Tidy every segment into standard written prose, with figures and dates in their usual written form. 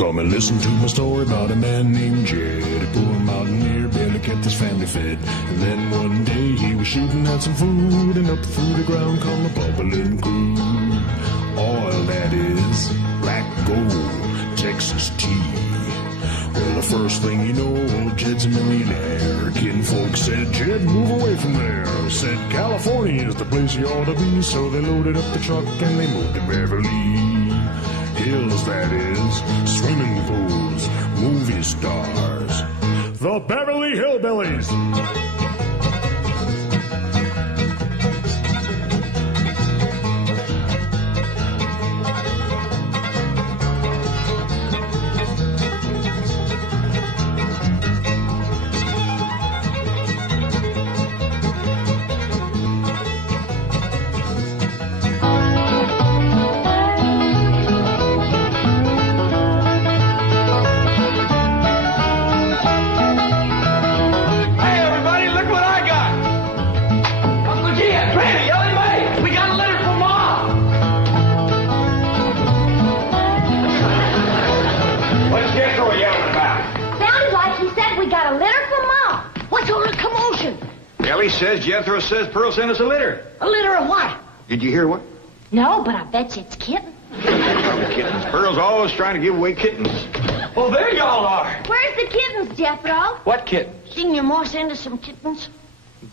Come and listen to my story about a man named Jed. A poor mountaineer barely kept his family fed. And then one day he was shooting at some food, and up through the ground come a bubbling crude. Oil, that is, black gold, Texas tea. Well, the first thing you know, old Jed's a millionaire. Kinfolk said, Jed, move away from there. Said, California is the place you ought to be. So they loaded up the truck and they moved to Beverly Hills, that is, swimming pools, movie stars, the Beverly Hillbillies. Ellie says, Jethro says, Pearl sent us a litter. A litter of what? Did you hear what? No, but I bet you it's kittens. Kittens. Pearl's always trying to give away kittens. Well, there y'all are. Where's the kittens, Jethro? What kittens? Didn't your ma send us some kittens?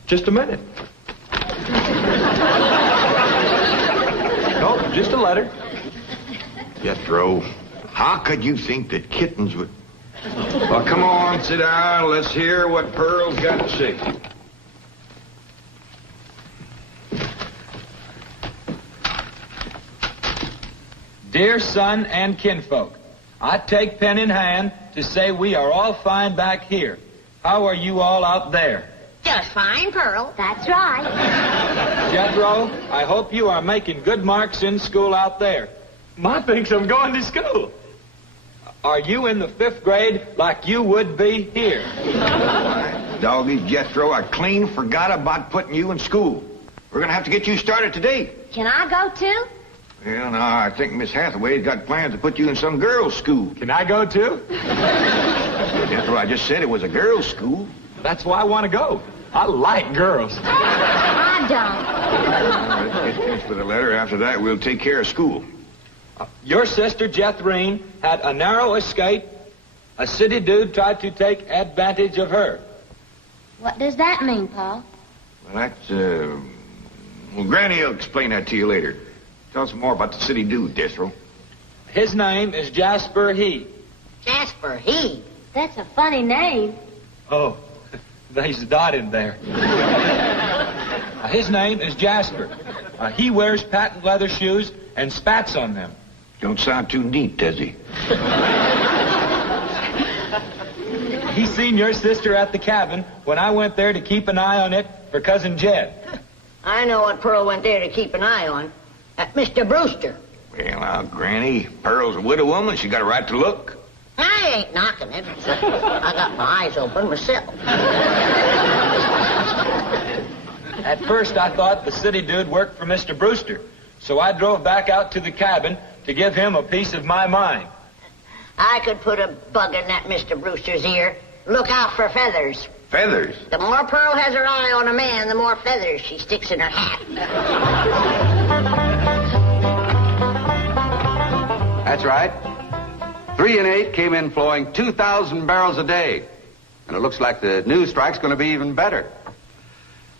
Just a minute. Nope, just a letter. Jethro, how could you think that kittens would... Well, come on, sit down. Let's hear what Pearl's got to say. Dear son and kinfolk, I take pen in hand to say we are all fine back here. How are you all out there? Just fine, Pearl. That's right. Jethro, I hope you are making good marks in school out there. Ma thinks I'm going to school. Are you in the 5th grade like you would be here? Doggy, Jethro, I clean forgot about putting you in school. We're going to have to get you started today. Can I go too? Well, no, I think Miss Hathaway's got plans to put you in some girls' school. Can I go too? Jethro, I just said it was a girls' school. That's why I want to go. I like girls. I don't. Let's get finished with the letter. After that, we'll take care of school. Your sister, Jethrine, had a narrow escape. A city dude tried to take advantage of her. What does that mean, Paul? Well, that's, well, Granny will explain that to you later. Tell us more about the city dude, Jethro. His name is Jasper He. Jasper He? That's a funny name. Oh, there's a dot in there. His name is Jasper. He wears patent leather shoes and spats on them. Don't sound too neat, does he? He seen your sister at the cabin when I went there to keep an eye on it for Cousin Jed. I know what Pearl went there to keep an eye on. Mr. Brewster. Well, now, Granny, Pearl's a widow woman. She got a right to look. I ain't knocking it. I got my eyes open myself. At first, I thought the city dude worked for Mr. Brewster, so I drove back out to the cabin to give him a piece of my mind. I could put a bug in that Mr. Brewster's ear. Look out for feathers. Feathers? The more Pearl has her eye on a man, the more feathers she sticks in her hat. That's right. 3 and 8 came in flowing 2,000 barrels a day. And it looks like the news strike's going to be even better.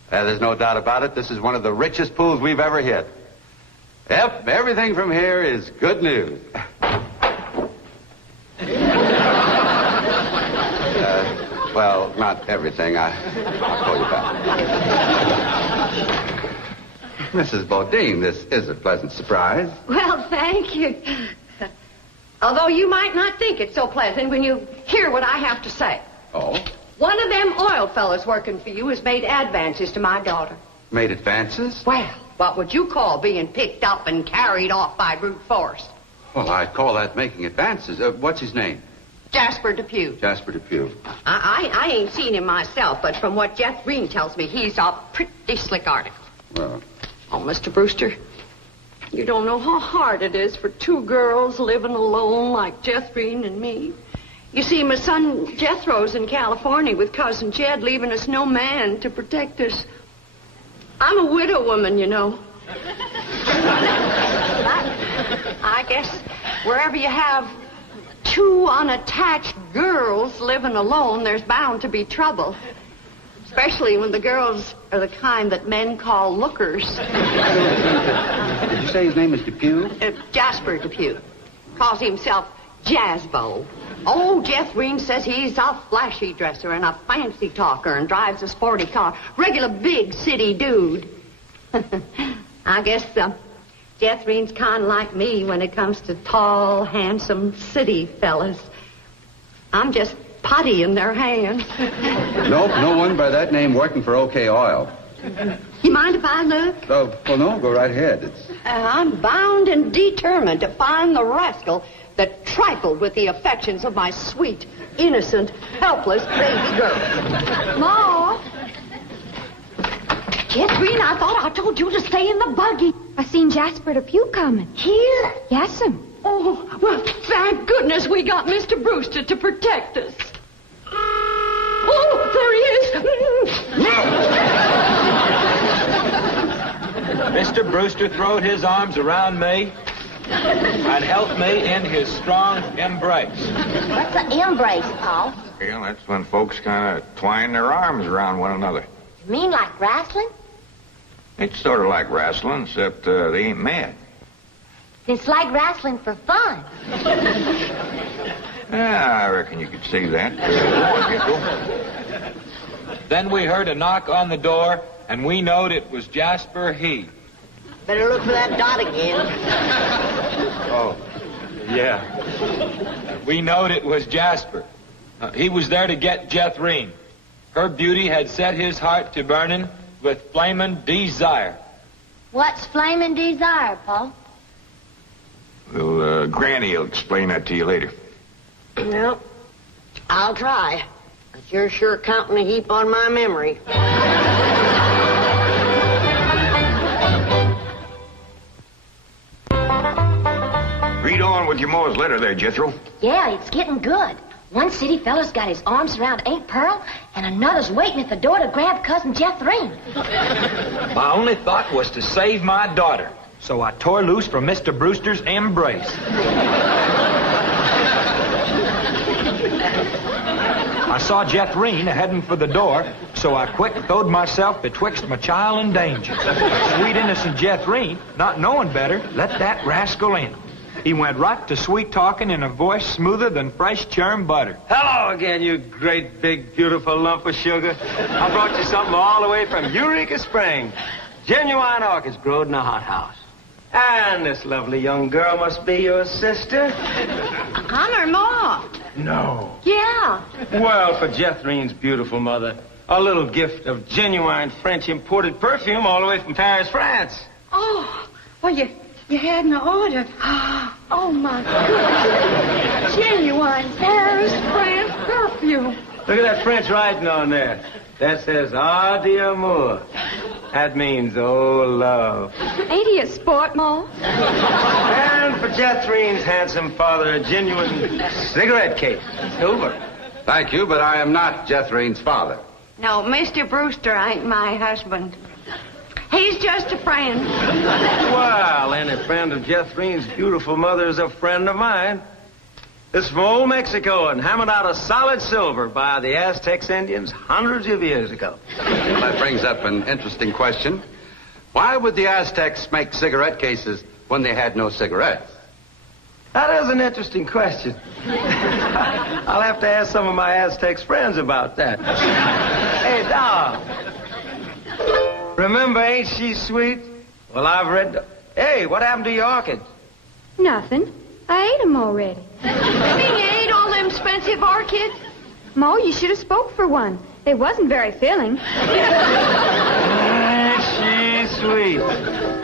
There's no doubt about it. This is one of the richest pools we've ever hit. Yep, everything from here is good news. Well, not everything. I'll call you back. Mrs. Bodine, this is a pleasant surprise. Well, thank you. Although you might not think it's so pleasant when you hear what I have to say. Oh? One of them oil fellas working for you has made advances to my daughter. Made advances? Well, what would you call being picked up and carried off by brute force? Well, I'd call that making advances. What's his name? Jasper Depew. Jasper Depew. I ain't seen him myself, but from what Jeff Green tells me, he's a pretty slick article. Well... Oh, Mr. Brewster, You don't know how hard it is for two girls living alone like Jethrine and me. You see, my son Jethro's in California with Cousin Jed, leaving us no man to protect us. I'm a widow woman, you know. I guess wherever you have two unattached girls living alone, there's bound to be trouble. Especially when the girls are the kind that men call lookers. Did you say his name is Depew? Jasper Depew. Calls himself Jazzbo. Oh, Jethrine says he's a flashy dresser and a fancy talker and drives a sporty car. Regular big city dude. I guess Jethrine's kind of like me when it comes to tall, handsome city fellas. I'm just putty in their hands. Nope, no one by that name working for OK Oil. You mind if I look? Oh, well, no, go right ahead. I'm bound and determined to find the rascal that trifled with the affections of my sweet, innocent, helpless baby girl. Ma! Jethrine, I thought I told you to stay in the buggy. I seen Jasper Depew coming. Here? Yes'm. Oh, well, thank goodness we got Mr. Brewster to protect us. Oh, there he is. Mr. Brewster throwed his arms around me and held me in his strong embrace. What's an embrace, Paul? Well, that's when folks kind of twine their arms around one another. You mean like wrestling? It's sort of like wrestling, except they ain't mad. It's like wrestling for fun. Yeah, I reckon you could see that. Then we heard a knock on the door, and we knowed it was Jasper He. Better look for that dot again. Oh, yeah. We knowed it was Jasper. He was there to get Jethrine. Her beauty had set his heart to burning with flaming desire. What's flaming desire, Paul? Well, Granny will explain that to you later. Well, I'll try. But you're sure counting a heap on my memory. Read on with your Mo's letter there, Jethro. Yeah, it's getting good. One city fella's got his arms around Aunt Pearl, and another's waiting at the door to grab Cousin Jethrine. My only thought was to save my daughter, so I tore loose from Mr. Brewster's embrace. I saw Jethrine heading for the door, so I quick throwed myself betwixt my child and danger. Sweet innocent Jethrine, not knowing better, let that rascal in. He went right to sweet-talking in a voice smoother than fresh churned butter. Hello again, you great, big, beautiful lump of sugar. I brought you something all the way from Eureka Springs. Genuine orchids growed in a hothouse. And this lovely young girl must be your sister. I'm her ma. No. Yeah. Well, for Jethrine's beautiful mother, a little gift of genuine French imported perfume all the way from Paris, France. Oh, well, you hadn't ordered. Oh, my goodness. Genuine Paris, France perfume. Look at that French writing on there. That says, "Ah, d'amour." That means, oh, love. Ain't he a sport, Ma? And for Jethrine's handsome father, a genuine cigarette case. Silver. Thank you, but I am not Jethrine's father. No, Mr. Brewster ain't my husband. He's just a friend. Well, any friend of Jethrine's beautiful mother is a friend of mine. This is from old Mexico and hammered out of solid silver by the Aztecs Indians hundreds of years ago. Well, that brings up an interesting question. Why would the Aztecs make cigarette cases when they had no cigarettes? That is an interesting question. I'll have to ask some of my Aztecs friends about that. Hey, Doc. Remember Ain't She Sweet? Well, I've read... Hey, what happened to your orchids? Nothing. I ate 'em already. You mean you ate all them expensive orchids? Ma, you should have spoke for one. They wasn't very filling. Ain't she sweet?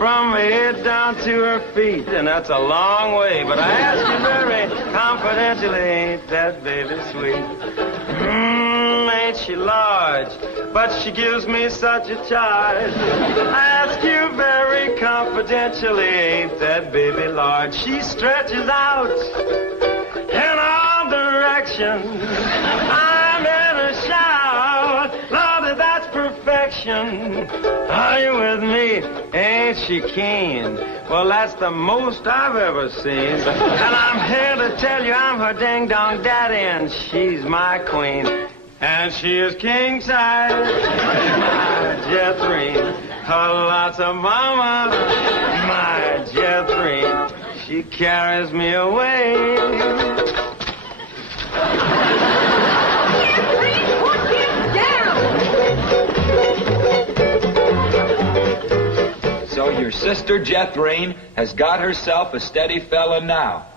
from her head down to her feet, and that's a long way. But I ask you very confidentially, ain't that baby sweet? Ain't she large? But she gives me such a charge. I ask you very confidentially, ain't that baby large? She stretches out in all directions. I'm in a shout. Lord, that's perfection. Are you with me? Ain't she keen? Well, that's the most I've ever seen. And I'm here to tell you I'm her ding-dong daddy, and she's my queen. And she is king-size, my Jethrine. Lots of mama, my Jethrine. She carries me away. Put him down! So your sister Jethrine has got herself a steady fella now.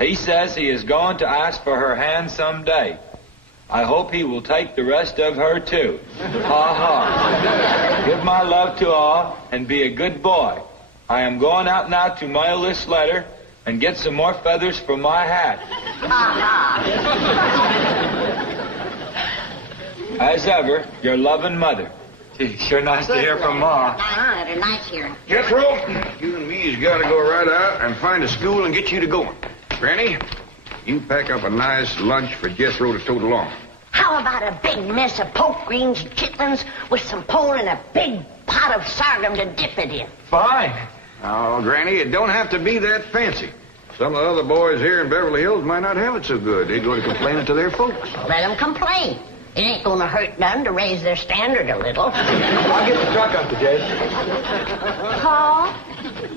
He says he is going to ask for her hand someday. I hope he will take the rest of her, too. Ha ha. Give my love to all and be a good boy. I am going out now to mail this letter and get some more feathers for my hat. As ever, your loving mother. Gee, sure nice to hear from Ma. They're nice here. Jethro, you and me's got to go right out and find a school and get you to going. Granny, you pack up a nice lunch for Jethro to tote along. How about a big mess of poke greens and chitlins with some pole and a big pot of sorghum to dip it in? Fine. Oh, Granny, it don't have to be that fancy. Some of the other boys here in Beverly Hills might not have it so good. They go to complaining to their folks. Let them complain. It ain't gonna hurt none to raise their standard a little. I'll get the truck, Uncle Jay. Paul,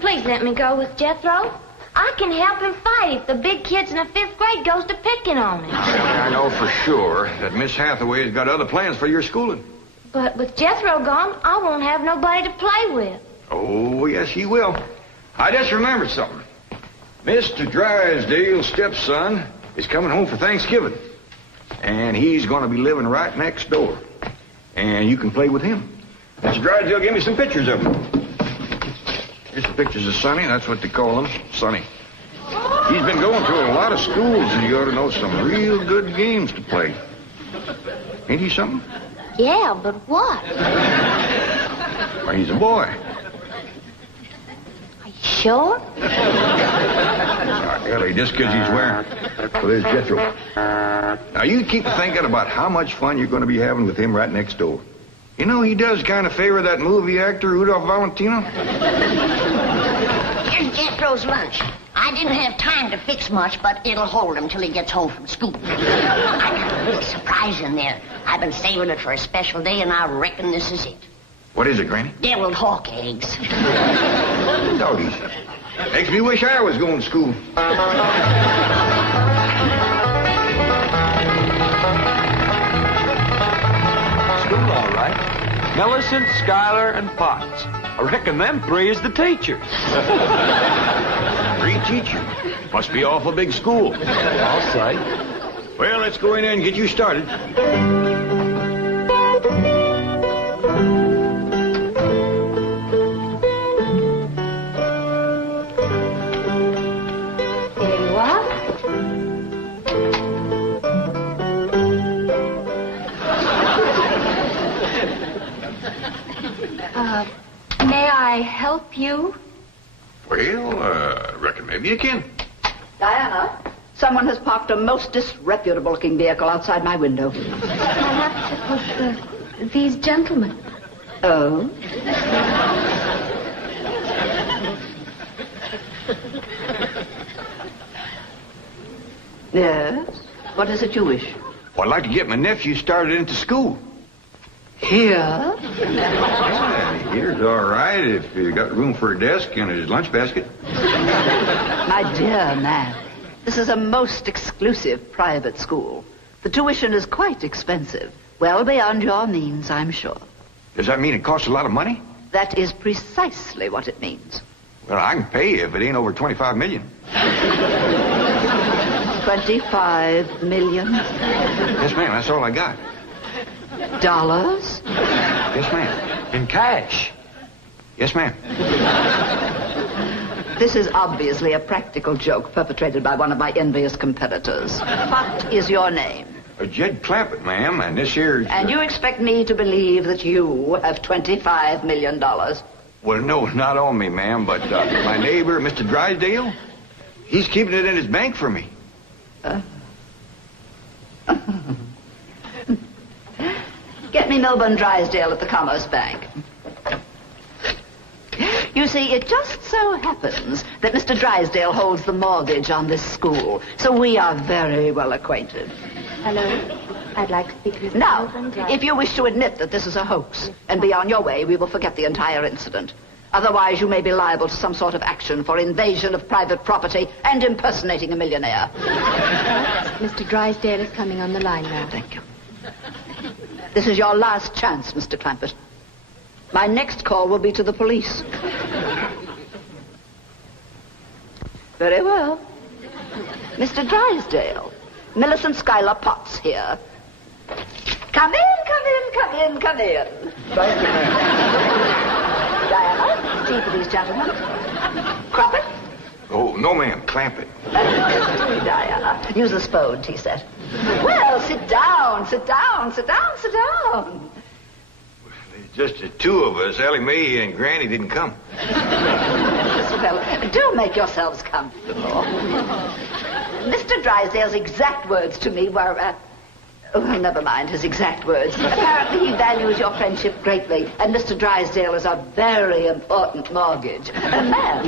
please let me go with Jethro. I can help him fight if the big kids in the 5th grade goes to picking on him. I know for sure that Miss Hathaway's got other plans for your schooling. But with Jethro gone, I won't have nobody to play with. Oh, yes, you will. I just remembered something. Mr. Drysdale's stepson is coming home for Thanksgiving. And he's going to be living right next door. And you can play with him. Mr. Drysdale gave me some pictures of him. Here's some pictures of Sonny. That's what they call him, Sonny. He's been going to a lot of schools, and you ought to know some real good games to play. Ain't he something? Yeah, but what? Why, he's a boy. Are you sure? Really, just because he's wearing... Well, there's Jethro. Now, you keep thinking about how much fun you're going to be having with him right next door. You know, he does kind of favor that movie actor, Rudolph Valentino. Here's Jethro's lunch. I didn't have time to fix much, but it'll hold him till he gets home from school. I got a little surprise in there. I've been saving it for a special day, and I reckon this is it. What is it, Granny? Deviled hawk eggs. Doggies. Makes me wish I was going to school. School, all right. Millicent, Schuyler, and Potts. I reckon them 3 is the teachers. 3 teachers. Must be awful big school. I'll say. Well, let's go in there and get you started. May I help you? Well, reckon maybe you can. Diana, someone has parked a most disreputable-looking vehicle outside my window. Perhaps it was these gentlemen. Oh? Yes? What is it you wish? Well, I'd like to get my nephew started into school. Here? Yeah, here's all right if you got room for a desk and his lunch basket. My dear man, this is a most exclusive private school. The tuition is quite expensive. Well beyond your means, I'm sure. Does that mean it costs a lot of money? That is precisely what it means. Well, I can pay you if it ain't over $25 million. 25 million? Yes, ma'am, that's all I got. Dollars? Yes, ma'am. In cash. Yes, ma'am. This is obviously a practical joke perpetrated by one of my envious competitors. What is your name? Jed Clampett, ma'am, and this here... And you expect me to believe that you have $25 million? Well, no, not on me, ma'am, but my neighbor, Mr. Drysdale, he's keeping it in his bank for me. Get me Milburn Drysdale at the Commerce Bank. You see, it just so happens that Mr. Drysdale holds the mortgage on this school, so we are very well acquainted. Hello. I'd like to speak with Now, Milburn Drysdale. if you wish to admit that this is a hoax and be on your way, we will forget the entire incident. Otherwise, you may be liable to some sort of action for invasion of private property and impersonating a millionaire. Mr. Drysdale is coming on the line now. Thank you. This is your last chance, Mr. Clampett. My next call will be to the police. Very well. Mr. Drysdale, Millicent Schuyler Potts here. Come in, come in, come in, come in. Thank you, ma'am. Diana, tea for these gentlemen. Croppett? Oh, no, ma'am. Clampett. Diana, use the spoon tea set. Well, sit down, sit down, sit down, sit down. Just the two of us. Ellie Mae and Granny didn't come. Well, do make yourselves comfortable. Mr. Drysdale's exact words to me were, oh, never mind his exact words. Apparently he values your friendship greatly, and Mr. Drysdale is a very important mortgage. Ma'am.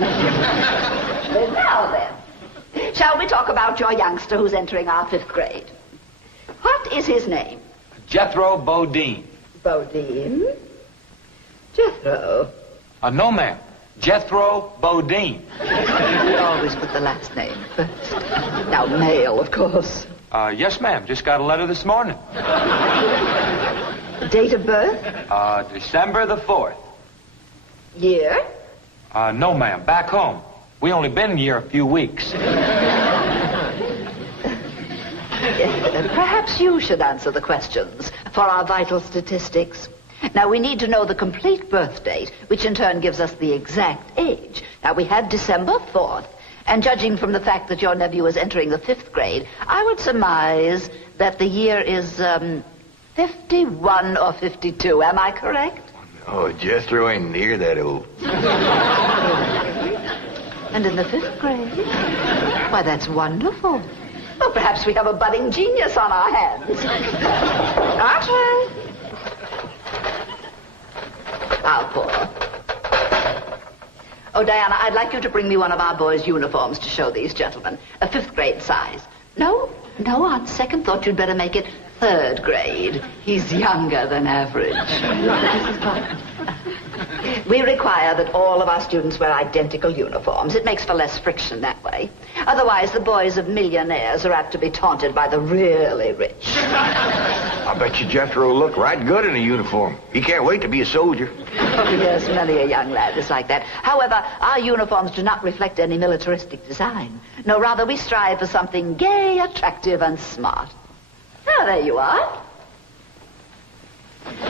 Now then, shall we talk about your youngster who's entering our 5th grade? What is his name? Jethro Bodine. Bodine? Jethro. No, ma'am. Jethro Bodine. We always put the last name first. Now, male, of course. Yes, ma'am. Just got a letter this morning. Date of birth? December the 4th. Year? No, ma'am. Back home. We only been here a few weeks. Perhaps you should answer the questions for our vital statistics. Now, we need to know the complete birth date, which in turn gives us the exact age. Now, we have December 4th, and judging from the fact that your nephew is entering the 5th grade, I would surmise that the year is 51 or 52. Am I correct? Oh, Jethro ain't near that old. And in the 5th grade? Why, that's wonderful. Well, perhaps we have a budding genius on our hands. Archie! How poor. Oh, Diana, I'd like you to bring me one of our boys' uniforms to show these gentlemen. A 5th grade size. No, on second thought, you'd better make it 3rd grade. He's younger than average. We require that all of our students wear identical uniforms. It makes for less friction that way. Otherwise, the boys of millionaires are apt to be taunted by the really rich. I bet you Jethro will look right good in a uniform. He can't wait to be a soldier. Oh, yes, many a young lad is like that. However, our uniforms do not reflect any militaristic design. No, rather, we strive for something gay, attractive, and smart. Now, there you are.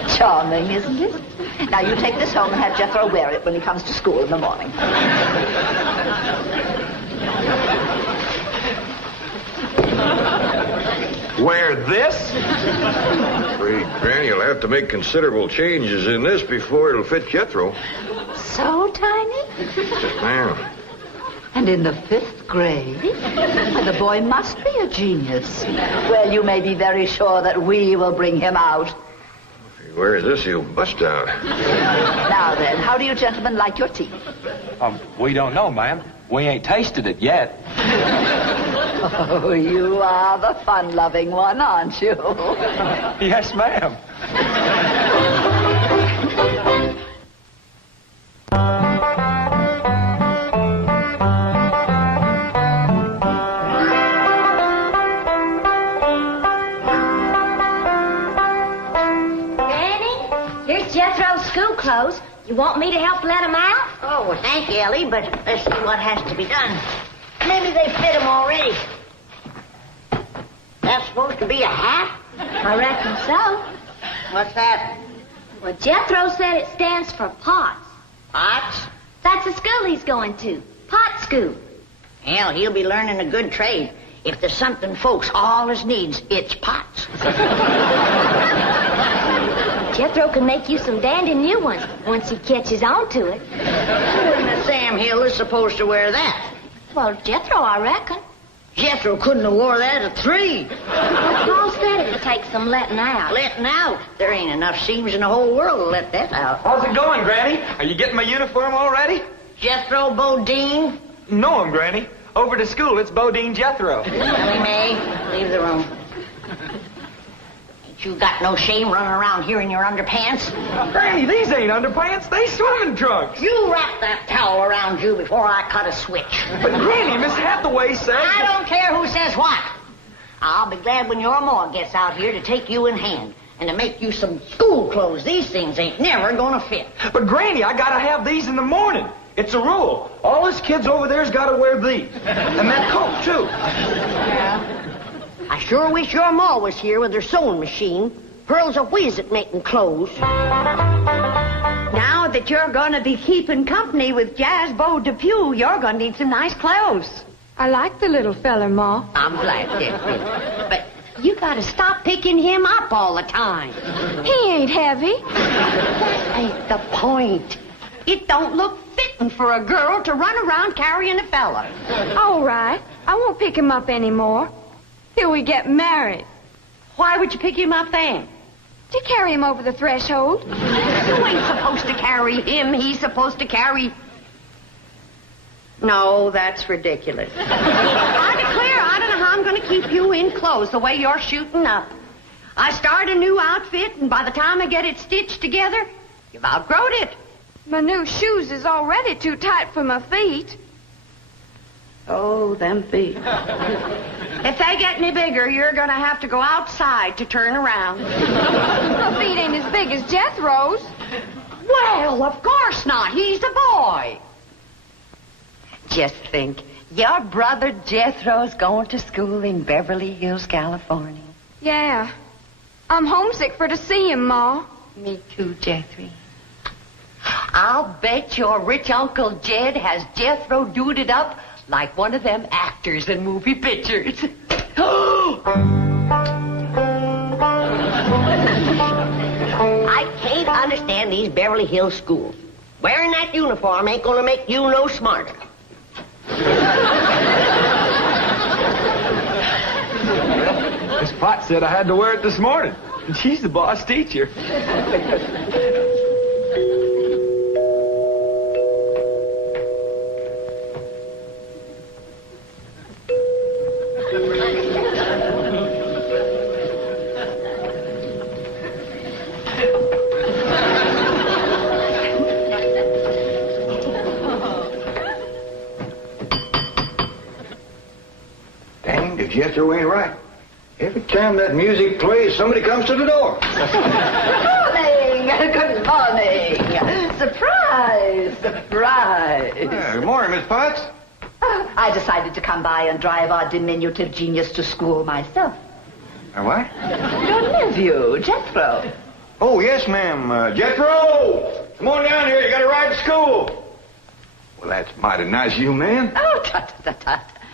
Charming, isn't it? Now, you take this home and have Jethro wear it when he comes to school in the morning. Wear this? Afraid Granny will have to make considerable changes in this before it'll fit Jethro. So tiny? Yes, ma'am. And in the 5th grade? Why, the boy must be a genius. Well, you may be very sure that we will bring him out. If he wears this, he'll bust out. Now then, how do you gentlemen like your tea? We don't know, ma'am. We ain't tasted it yet. Oh, you are the fun-loving one, aren't you? Yes, ma'am. School clothes. You want me to help let them out? Oh, well, thank you, Ellie, but let's see what has to be done. Maybe they fit them already. That's supposed to be a hat? I reckon so. What's that? Well, Jethro said it stands for pots. Potts? That's the school he's going to. Pot school. Hell, he'll be learning a good trade. If there's something folks always needs, it's pots. Jethro can make you some dandy new ones once he catches on to it. Who in the Sam Hill is supposed to wear that? Well, Jethro, I reckon. Jethro couldn't have wore that at 3. Paul said it'd take some letting out. Letting out? There ain't enough seams in the whole world to let that out. How's it going, Granny? Are you getting my uniform already? Jethro Bodine? No, Granny. Over to school, it's Bodine Jethro. Ellie Mae, leave the room. Ain't you got no shame running around here in your underpants? Granny, these ain't underpants. They swimming trunks. You wrap that towel around you before I cut a switch. But Granny, Miss Hathaway said... I don't care who says what. I'll be glad when your ma gets out here to take you in hand and to make you some school clothes. These things ain't never gonna fit. But Granny, I gotta have these in the morning. It's a rule. All us kids over there's gotta wear these. And that coat, too. Yeah. I sure wish your ma was here with her sewing machine. Pearl's a whiz at making clothes. Now that you're going to be keeping company with Jazzbo Depew, you're going to need some nice clothes. I like the little fella, Ma. I'm glad, Debbie. But you got to stop picking him up all the time. He ain't heavy. That ain't the point. It don't look fitting for a girl to run around carrying a fella. All right. I won't pick him up anymore. Till we get married. Why would you pick him up then? To carry him over the threshold. You ain't supposed to carry him. He's supposed to carry... No, that's ridiculous. I declare, I don't know how I'm going to keep you in clothes the way you're shooting up. I start a new outfit, and by the time I get it stitched together, you've outgrown it. My new shoes is already too tight for my feet. Oh, them feet. If they get any bigger, you're going to have to go outside to turn around. My feet ain't as big as Jethro's. Well, of course not. He's a boy. Just think, your brother Jethro's going to school in Beverly Hills, California. Yeah. I'm homesick for to see him, Ma. Me too, Jethro. I'll bet your rich Uncle Jed has Jethro duded up like one of them actors in movie pictures. I can't understand these Beverly Hills schools. Wearing that uniform ain't gonna make you no smarter. Miss Potts said I had to wear it this morning. And she's the boss teacher. Dang, if Jethro ain't right. Every time that music plays, somebody comes to the door. Good morning. Surprise. Good morning, Miss Potts. I decided to come by and drive our diminutive genius to school myself. What? Your nephew, Jethro. Oh, yes, ma'am. Jethro! Come on down here. You got to ride to school. Well, that's mighty nice of you, ma'am. Oh, tut.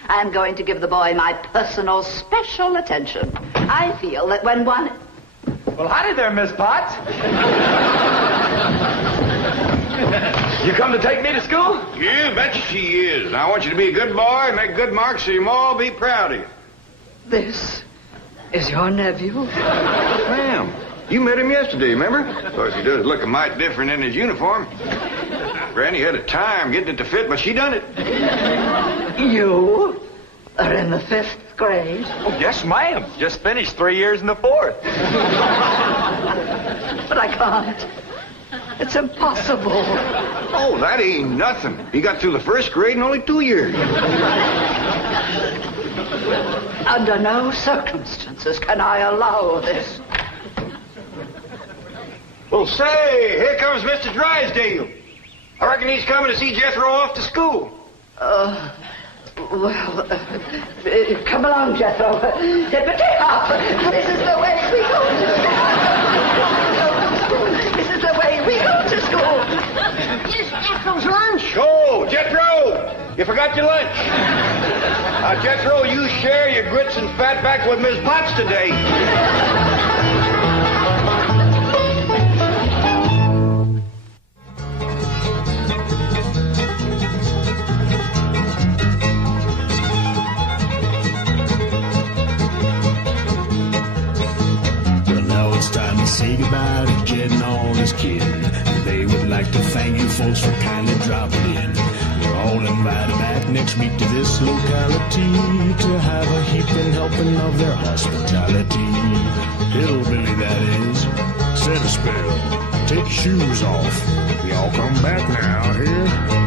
I'm going to give the boy my personal special attention. I feel that when one... Well, howdy there, Miss Potts. You come to take me to school? You betcha she is. I want you to be a good boy and make good marks so your ma will be proud of you. This is your nephew? Ma'am, you met him yesterday, remember? Of course, he does look a mite different in his uniform. Granny had a time getting it to fit, but she done it. You are in the 5th grade? Oh, yes, ma'am. Just finished 3 years in the 4th. But I can't. It's impossible. Oh, that ain't nothing. He got through the 1st grade in only 2 years. Under no circumstances can I allow this. Well, say, here comes Mr. Drysdale. I reckon he's coming to see Jethro off to school. Come along, Jethro. Tippity hop. This is the way we go to school. This is the way we go to school. Here's Jethro's lunch. Oh, Jethro! You forgot your lunch. Jethro, you share your grits and fat back with Miss Potts today. Well, now it's time to say goodbye to Jed and all his kin. They would like to thank you folks for kindly dropping in. You're all invited back next week to this locality to have a heaping helping of their hospitality. Hillbilly, that is. Set a spell. Take your shoes off. Y'all come back now, here.